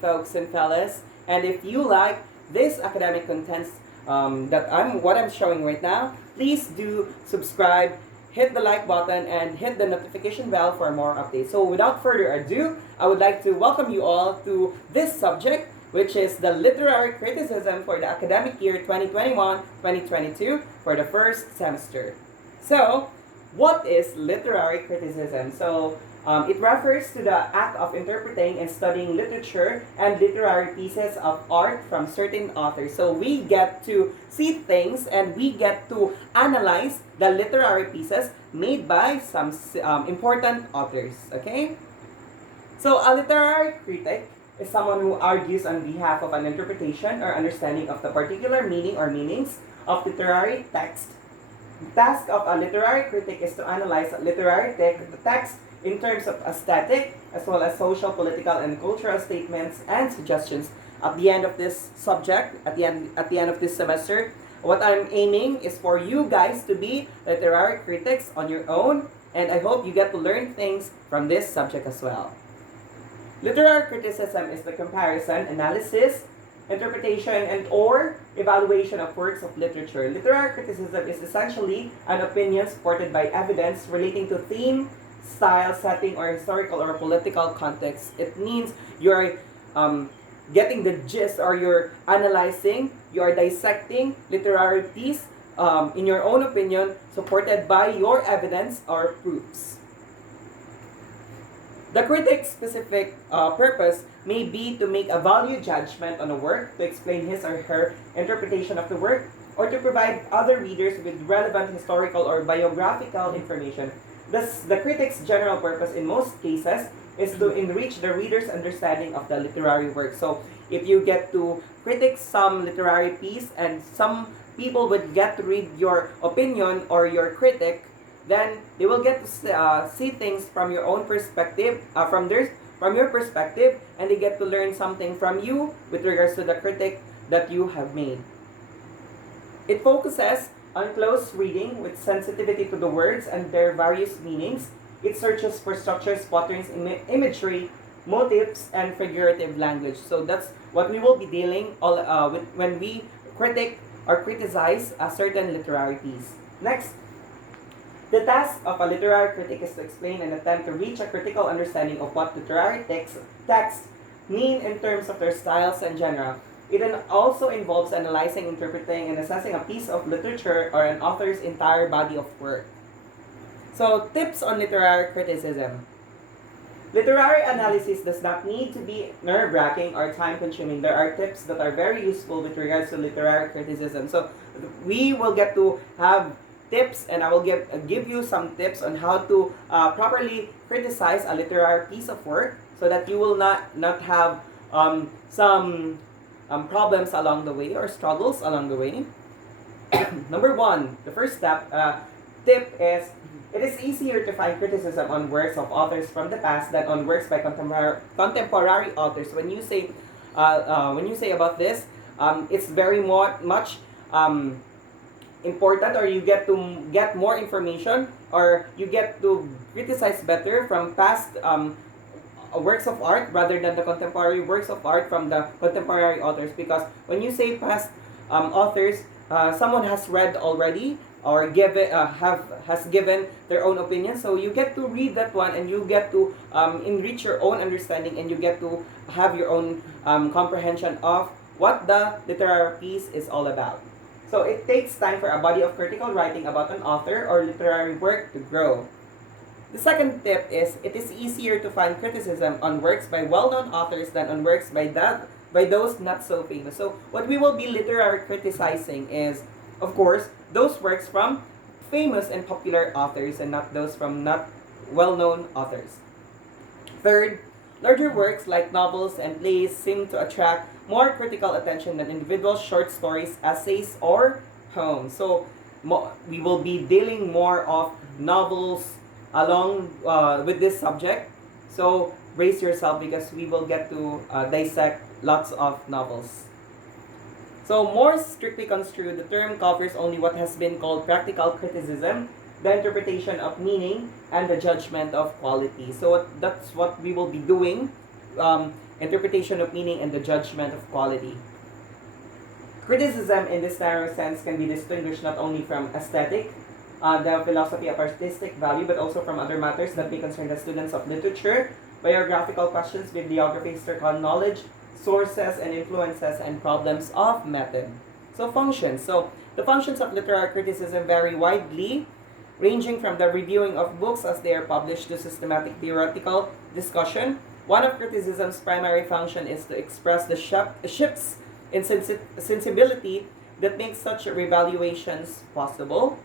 folks and fellas. And if you like this academic contents what I'm showing right now, please do subscribe, hit the like button, and hit the notification bell for more updates. So without further ado, I would like to welcome you all to this subject, which is the literary criticism for the academic year 2021-2022 for the first semester. So, what is literary criticism? It refers to the act of interpreting and studying literature and literary pieces of art from certain authors. So we get to see things and we get to analyze the literary pieces made by some important authors. Okay? So a literary critic is someone who argues on behalf of an interpretation or understanding of the particular meaning or meanings of literary text. The task of a literary critic is to analyze literary text in terms of aesthetic as well as social, political, and cultural statements and suggestions. At the end of this subject, at the end of this semester, what I'm aiming is for you guys to be literary critics on your own, and I hope you get to learn things from this subject as well. Literary criticism is the comparison, analysis, interpretation, and or evaluation of works of literature. Literary criticism is essentially an opinion supported by evidence relating to theme, style, setting, or historical or political context. It means you're getting the gist, or you're analyzing, you're dissecting literary piece in your own opinion, supported by your evidence or proofs. The critic's specific purpose may be to make a value judgment on a work, to explain his or her interpretation of the work, or to provide other readers with relevant historical or biographical information. Thus, the critic's general purpose in most cases is to enrich the reader's understanding of the literary work. So, if you get to critique some literary piece and some people would get to read your opinion or your critic, then they will get to see things from your own perspective, from your perspective, and they get to learn something from you with regards to the critic that you have made. It focuses on close reading with sensitivity to the words and their various meanings. It searches for structures, patterns, imagery, motifs, and figurative language. So that's what we will be dealing with when we critique or criticize a certain literary piece. Next, the task of a literary critic is to explain and attempt to reach a critical understanding of what literary texts mean in terms of their styles and genre. It also involves analyzing, interpreting, and assessing a piece of literature or an author's entire body of work. So, tips on literary criticism. Literary analysis does not need to be nerve-wracking or time-consuming. There are tips that are very useful with regards to literary criticism. So, we will get to have tips, and I will give you some tips on how to properly criticize a literary piece of work so that you will not have some problems along the way or struggles along the way. Number one, the first tip is it is easier to find criticism on works of authors from the past than on works by contemporary authors. When you say about this, it's very much important, or you get to get more information, or you get to criticize better from past works of art rather than the contemporary works of art from the contemporary authors. Because when you say past authors, someone has read already or has given their own opinion, so you get to read that one and you get to enrich your own understanding, and you get to have your own comprehension of what the literary piece is all about. So it takes time for a body of critical writing about an author or literary work to grow. The second tip is it is easier to find criticism on works by well-known authors than on works by those not so famous. So what we will be literary criticizing is, of course, those works from famous and popular authors and not those from not well-known authors. Third, larger works like novels and plays seem to attract more critical attention than individual short stories, essays, or poems. So we will be dealing more of novels along with this subject. So brace yourself, because we will get to dissect lots of novels. So more strictly construed, the term covers only what has been called practical criticism, the interpretation of meaning, and the judgment of quality. So that's what we will be doing interpretation of meaning, and the judgment of quality. Criticism in this narrow sense can be distinguished not only from aesthetic, the philosophy of artistic value, but also from other matters that may concern the students of literature, biographical questions, bibliography, historical knowledge, sources and influences, and problems of method. So functions. So the functions of literary criticism vary widely, ranging from the reviewing of books as they are published to systematic theoretical discussion. One of criticism's primary function is to express the shifts in sensibility that makes such revaluations possible.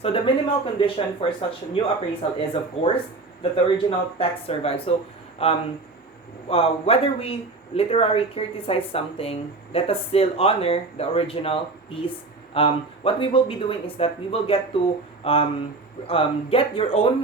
So the minimal condition for such new appraisal is, of course, that the original text survives. So whether we literary criticize something, let us still honor the original piece. What we will be doing is that we will get to get your own